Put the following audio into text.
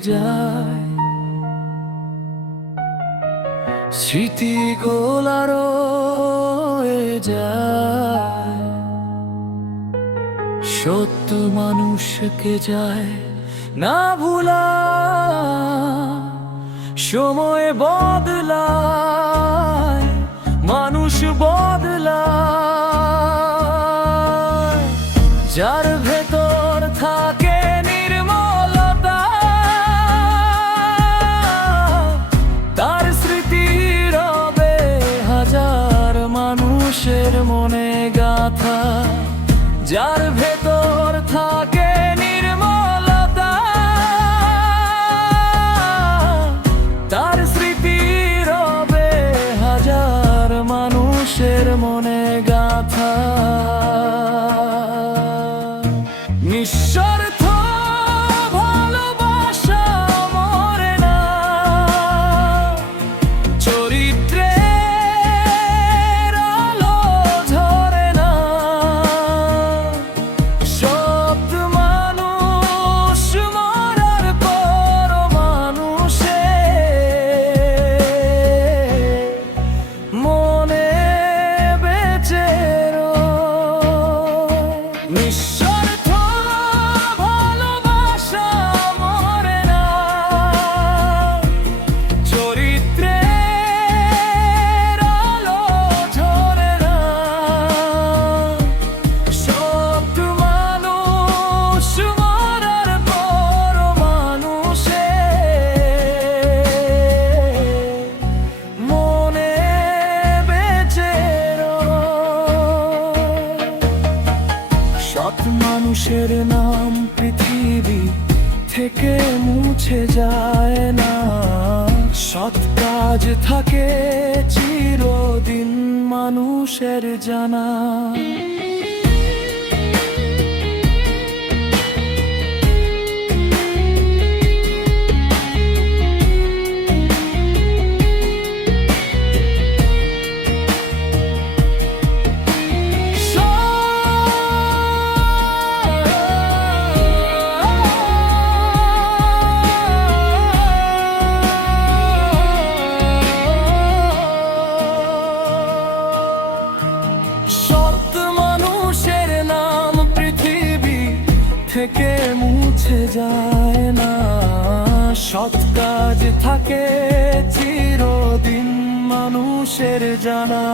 যায়। স্মৃতি গোলারো যায়। সত্য মানুষকে যায় না ভুলা। সময় বদলায় মানুষ বদলায়। যার মানুষের মনে গাথা, যার ভেতর থাকে নির্মলতা। তার স্মৃতি রবে হাজার মানুষের মনে গাথা। নিঃস্বার্থ সৎ মানুষের নাম পৃথিবী থেকে মুছে যায় না। সৎ কাজ থাকে চিরদিন মানুষের জানা। থেকে মুছে যায় না। সৎ কাজ থাকে চিরদিন মানুষের জানা।